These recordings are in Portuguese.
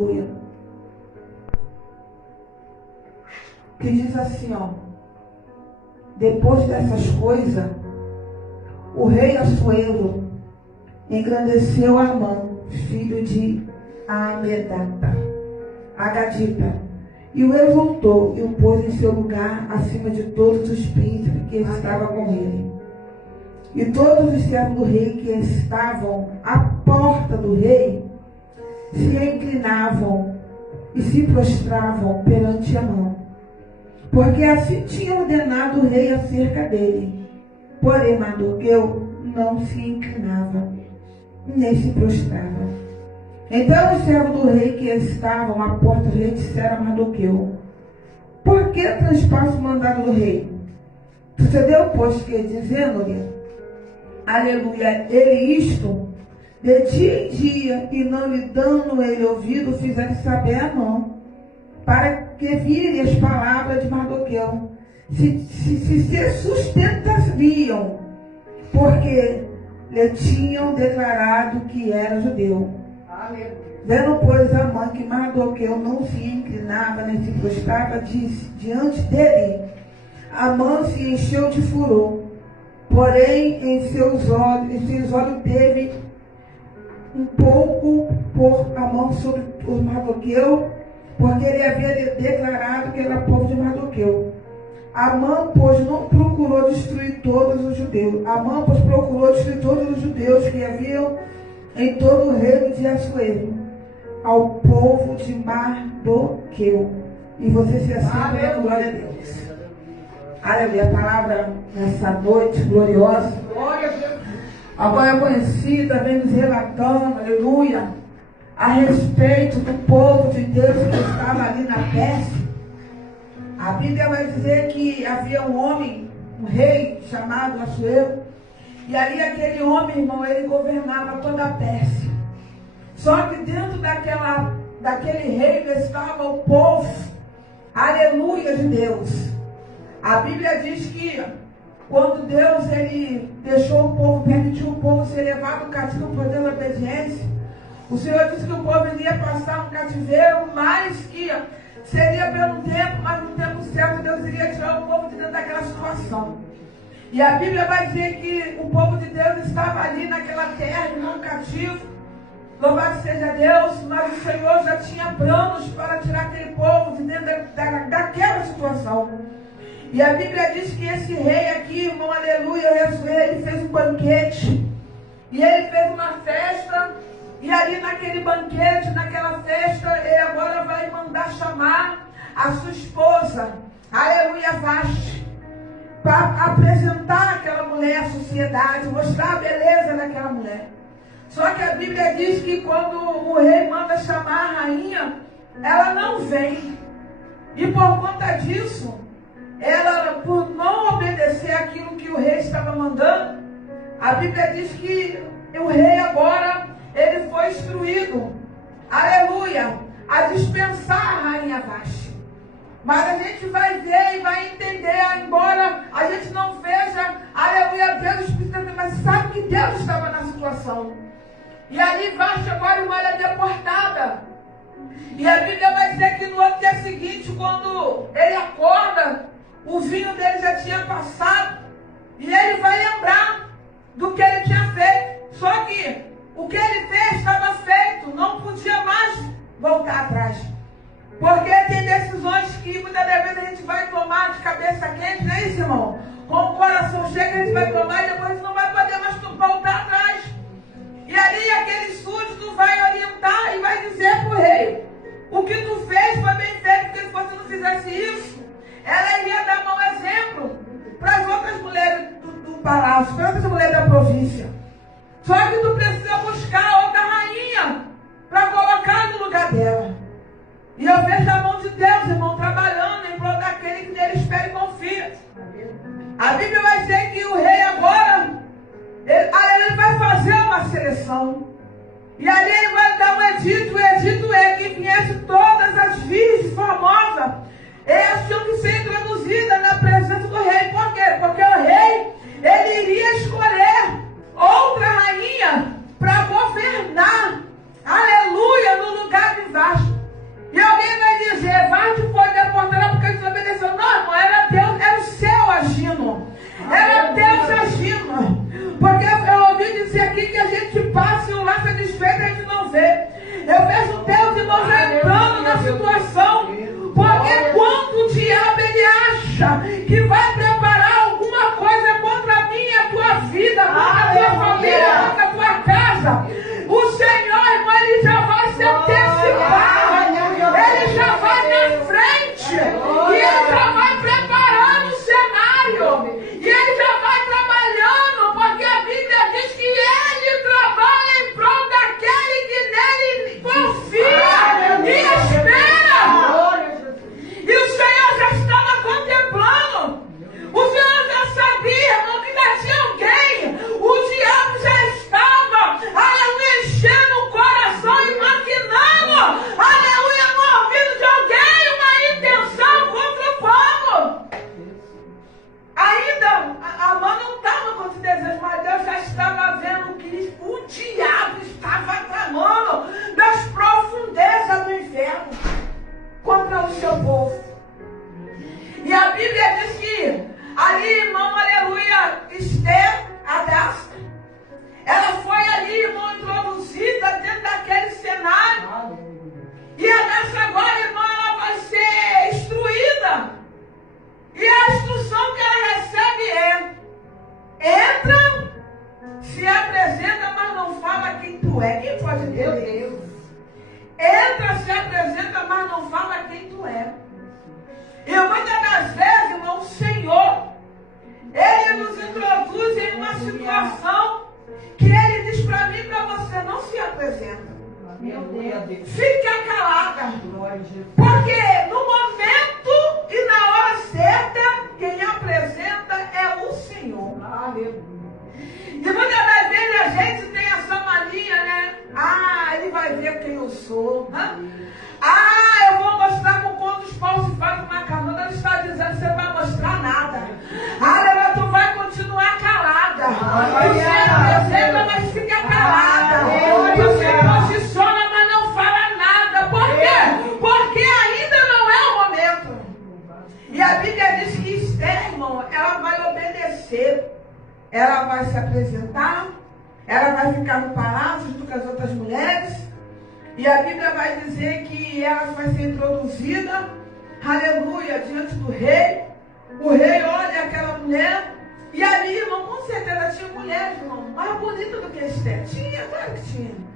Que diz assim, ó: depois dessas coisas, o rei Assuero engrandeceu Amã, filho de Amedata, Agadita, e o exaltou e o pôs em seu lugar acima de todos os príncipes que estavam com ele. E todos os servos do rei que estavam à porta do rei se inclinavam e se prostravam perante Amã, porque assim tinha ordenado o rei acerca dele. Porém Mardoqueu não se inclinava, nem se prostrava. Então os servos do rei que estavam à porta do rei disseram a Mardoqueu: por que transpassa o mandado do rei? Sucedeu, pois, que dizendo-lhe, aleluia, ele isto, de dia em dia, e não lhe dando ele ouvido, fizeram saber a Amã, para que virem as palavras de Mardoqueu, se sustentariam, porque lhe tinham declarado que era judeu. Vendo, pois, Amã que Mardoqueu não se inclinava nem se prostrava diante dele, Amã se encheu de furor. Porém, em seus olhos teve um pouco por Amã sobre o Mardoqueu, porque ele havia declarado que era povo de Mardoqueu. Amã, pois, não procurou destruir todos os judeus. Amã, pois, procurou destruir todos os judeus que haviam em todo o reino de Assuero, ao povo de Mardoqueu. E você se assenta na glória a Deus. Aleluia. A palavra nessa noite gloriosa. Glória a Deus. Agora é conhecida, vem nos relatando, aleluia, a respeito do povo de Deus que estava ali na Pérsia. A Bíblia vai dizer que havia um homem, um rei chamado Assuero, e ali aquele homem, irmão, ele governava toda a Pérsia. Só que dentro daquele reino estava o povo, aleluia, de Deus. A Bíblia diz que quando Deus ele deixou o povo, permitiu o povo ser levado cativo por desobediência, o Senhor disse que o povo iria passar um cativeiro, mas que seria pelo tempo, mas no tempo certo Deus iria tirar o povo de dentro daquela situação. E a Bíblia vai dizer que o povo de Deus estava ali naquela terra, irmão, cativo. Louvado seja Deus, mas o Senhor já tinha planos para tirar aquele povo de dentro daquela situação. E a Bíblia diz que esse rei aqui, irmão, aleluia, ele fez um banquete. E ele fez uma festa. E ali naquele banquete, naquela festa, ele agora vai mandar chamar a sua esposa, aleluia, Vasti, para apresentar aquela mulher à sociedade, mostrar a beleza daquela mulher. Só que a Bíblia diz que quando o rei manda chamar a rainha, ela não vem. E por conta disso, ela, por não obedecer aquilo que o rei estava mandando, a Bíblia diz que o rei agora, ele foi instruído, aleluia, a dispensar a rainha Vasti. Mas a gente vai ver e vai entender, embora a gente não veja, aleluia, Deus, mas sabe que Deus estava na situação. E ali Vasti agora ela é deportada. E a Bíblia vai dizer que no outro dia seguinte, quando ele acorda, o vinho dele já tinha passado. E ele vai lembrar do que ele tinha feito. Só que o que ele fez estava feito, não podia mais voltar atrás. Porque tem decisões que muitas das vezes a gente vai tomar de cabeça quente, não é isso, irmão? Com o coração cheio a gente vai tomar e depois não vai poder mais voltar atrás. E ali aquele súdito vai orientar e vai dizer para o rei: o que tu fez foi bem feito, porque se você não fizesse isso, ela iria dar mau exemplo para as outras mulheres do palácio, para as outras mulheres da província. Só que tu precisa buscar outra rainha para colocar no lugar dela. E eu vejo a mão de Deus, irmão, trabalhando em prol daquele que nele espera e confia. A Bíblia vai dizer que o rei agora, ele vai fazer uma seleção. E ali ele vai dar um edito. O edito é que viesse todas as virgens famosas. Elas tinham que ser introduzidas na presença do rei. Por quê? Porque o rei, ele iria escolher outra rainha para governar, aleluia, no lugar de Vasti. antes. E ele já vai preparando o cenário. E ele já vai trabalhando, porque a Bíblia diz que ele trabalha em prol daquele que nele confia e espera. E o Senhor já estava contemplando. O Senhor já sabia, irmão, que ainda tinha alguém. O diabo já estava, aleluia, enchendo o coração e maquinando, aleluia, no ouvido de alguém, uma intenção contra o povo. Ainda, a mão não estava com esse desejo, mas Deus já estava vendo que o diabo estava tramando das profundezas do inferno contra o seu povo. E a Bíblia diz que ali, irmão, aleluia, Esther, a Hadassa, ela foi ali, irmão, introduzida dentro daquele cenário. E a Hadassa agora, irmão, ela vai ser instruída. E a instrução que ela recebe entra, se apresenta, mas não fala quem tu é. Quem pode entender? Entra, se apresenta, mas não fala quem tu é. E muitas das vezes, irmão, o Senhor, Ele nos introduz em uma situação que Ele diz para mim e para você, não se apresenta. Fica calada. Porque no momento e na hora certa, quem apresenta é o Senhor. E muitas das vezes a gente tem essa mania, né? Ah, Ele vai ver quem eu sou. Ah, eu vou mostrar com quantos paus se faz uma canoa. Ele está dizendo que você não vai mostrar nada. Ah, tu vai continuar calada. Você apresenta, mas fica calada. Você posiciona, mas não fala nada. Por quê? Porque ainda não é o momento. E a Bíblia diz que Esther, irmão, ela vai obedecer. Ela vai se apresentar. Ela vai ficar no palácio junto com as outras mulheres. E a Bíblia vai dizer que ela vai ser introduzida, aleluia, diante do rei. O rei olha aquela mulher. E ali, irmão, com certeza tinha mulheres, irmão, mais bonita do que Esther. Tinha, claro que tinha.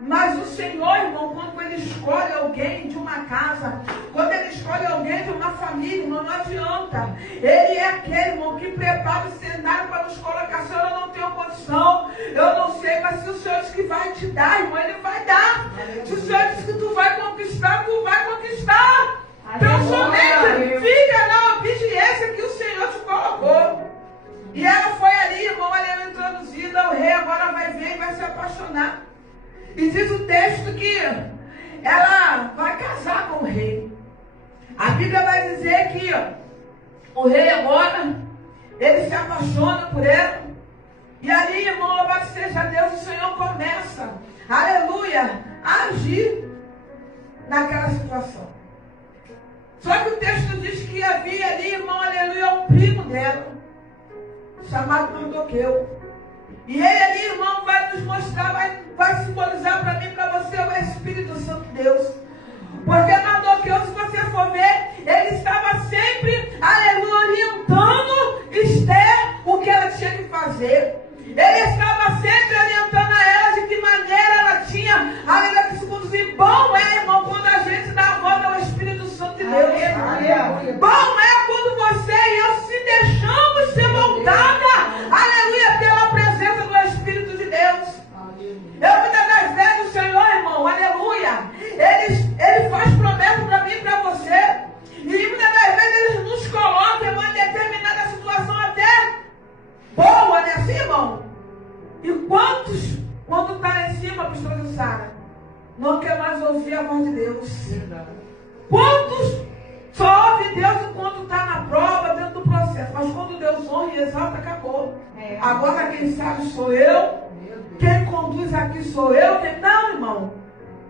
Mas o Senhor, irmão, quando Ele escolhe alguém de uma casa, quando Ele escolhe alguém de uma família, irmão, não adianta. Ele é aquele, irmão, que prepara o cenário para nos colocar. Senhor, eu não tenho condição, eu não sei, mas se o Senhor diz que vai te dar, irmão, Ele vai dar. Se o Senhor diz que tu vai conquistar, tu vai conquistar. Então somente fica na obediência que o Senhor te colocou. E ela foi ali, irmão, ela era introduzida, o rei agora vai ver e vai se apaixonar. E diz o texto que ela vai casar com o rei. A Bíblia vai dizer que o rei agora, ele se apaixona por ela. E ali, irmão, louvado seja Deus, o Senhor começa, aleluia, a agir naquela situação. Só que o texto diz que havia ali, irmão, aleluia, um primo dela, chamado Mardoqueu. E ele ali, irmão, vai nos mostrar, vai simbolizar para mim e para você o Espírito Santo de Deus. Porque Mardoqueu, se você for ver, ele estava sempre, aleluia, orientando Esther o que ela tinha que fazer. Ele estava sempre orientando a ela de que maneira ela tinha, aleluia, que se conduzir. Bom é, irmão, quando a gente dá a volta ao Espírito Santo de Deus. Bom é quando você e eu se deixamos ser moldada, aleluia, pela presença do Espírito de Deus. Eu muitas das vezes o Senhor, irmão, aleluia, Ele faz promessa para mim e para você. E muitas das vezes Ele nos coloca em uma determinada situação até boa, né assim, irmão? E quantos, quando está lá em cima, pastor Sara, não quer mais ouvir a voz de Deus? Quantos só ouve Deus enquanto está na prova, dentro do processo? Mas quando Deus honra e exalta, acabou. Agora quem sabe sou eu. Quem conduz aqui sou eu. Não, irmão.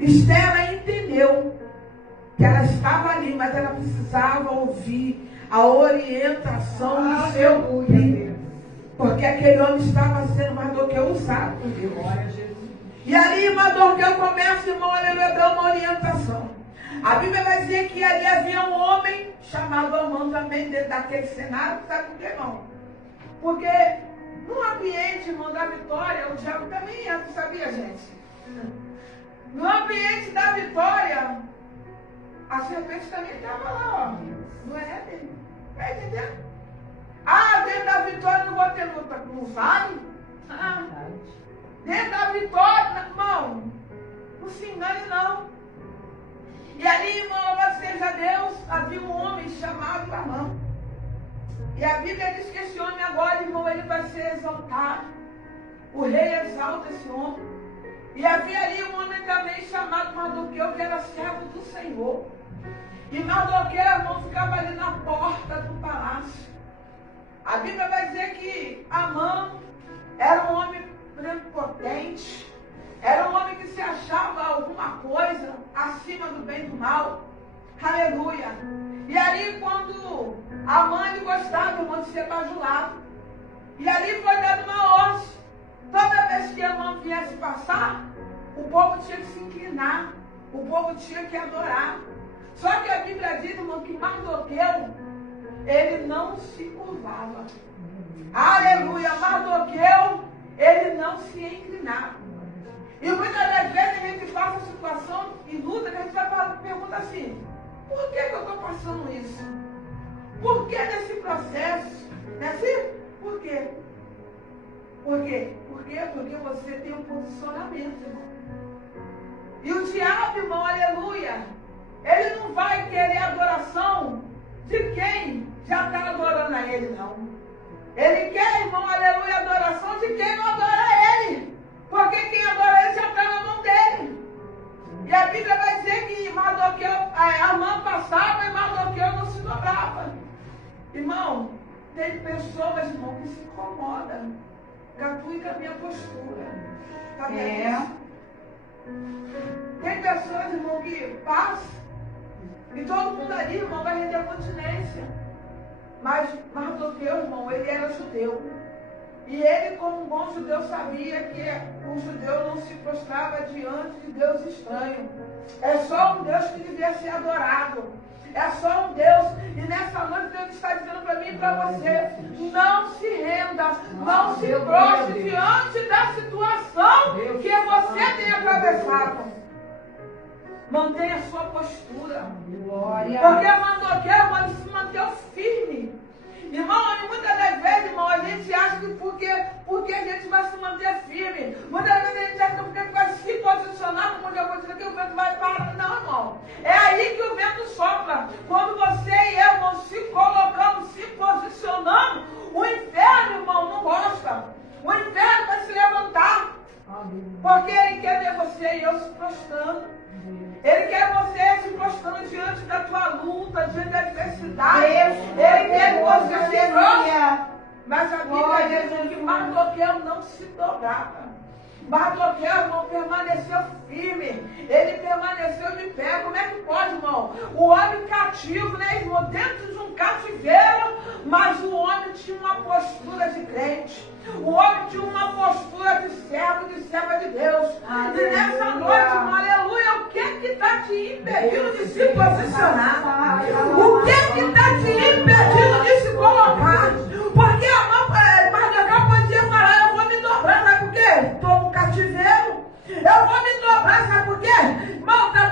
Esther, ela entendeu que ela estava ali, mas ela precisava ouvir a orientação do seu primo. Porque aquele homem estava sendo Mardoqueu usado por Deus. E ali Mardoqueu começa, irmão, a dar uma orientação. A Bíblia vai dizer que ali havia um homem chamado Amã também dentro daquele cenário. Sabe por quê, irmão? Porque no ambiente, irmão, da vitória, o diabo também entra, sabia, gente? No ambiente da vitória, as serpente também estava lá, ó. Não é dele. Está entendendo? Ah, dentro da vitória não vou ter luta. Não vai? Dentro da vitória, irmão, não se engane não. E ali, irmão, louvado seja Deus, havia um homem chamado Amã. E a Bíblia diz que esse homem agora, irmão, ele vai ser exaltado. O rei exalta esse homem. E havia ali um homem também chamado Mardoqueu, que era servo do Senhor. E Mardoqueu, irmão, ficava ali na porta do palácio. A Bíblia vai dizer que Amã era um homem prepotente, era um homem que se achava alguma coisa acima do bem e do mal. Aleluia. E ali quando Amã ele gostava, irmão, de ser bajulado. E ali foi dada uma ordem. Toda vez que Amã viesse passar, o povo tinha que se inclinar, o povo tinha que adorar. Só que a Bíblia diz, irmão, que Mardoqueu, ele não se curvava. Aleluia. Mardoqueu, ele não se inclinava. E muitas das vezes a gente passa situação e luta que a gente vai perguntar assim: por que eu estou passando isso? Por que nesse processo? Não é assim? Por quê? Por quê? Por quê? Porque você tem um posicionamento, irmão. E o diabo, irmão, aleluia, ele não vai querer adoração de quem já está adorando a ele, não. Ele quer, irmão, aleluia, adoração de quem não adora ele. Porque quem adora ele já está na mão dele. E a Bíblia vai dizer que Mardoqueu, Amã passava e Mardoqueu não se dobrava. Irmão, tem pessoas, irmão, que se incomodam com a tua e com a minha postura. Tá vendo? Tem pessoas, irmão, que passam e todo mundo ali, irmão, vai render continência. Mas Mardoqueu, irmão, ele era judeu. E ele, como um bom judeu, sabia que o judeu não se prostrava diante de Deus estranho. É só um Deus que devia ser adorado. É só um Deus. E nessa noite Deus está dizendo para mim e para você: não se renda, não se prostre diante da situação que você tem atravessado. Mantenha a sua postura. Porque Mardoqueu, ele se manteve firme. Irmão, muitas das vezes, irmão, a gente acha que porque a gente vai se manter firme. Muitas vezes a gente acha que porque vai se posicionar, como eu vou dizer que o vento vai parar. Não, irmão. É aí que o vento sopra. Quando você e eu, irmão, se colocamos, se posicionamos, o inferno, irmão, não gosta. O inferno vai se levantar. Porque ele quer ver você e eu se prostrando. Ele quer você se prostrando diante da tua luta, diante da adversidade. Ele quer que você se prostre. Mas a Bíblia diz que Mardoqueu não se dobrava. Mardoqueu, irmão, permaneceu firme. Ele permaneceu de pé. Como é que pode, irmão? O homem cativo, né, irmão? Dentro de um cativeiro, mas o homem tinha uma postura de crente. O homem tinha uma postura de servo, de serva de Deus. E nessa noite, irmão, aleluia, o que está te impedindo de se posicionar? O que está te impedindo de se colocar? Porque Mardoqueu podia falar: eu vou me dobrar, sabe por quê? Estou no cativeiro. Eu vou me dobrar, sabe por quê? Irmão, está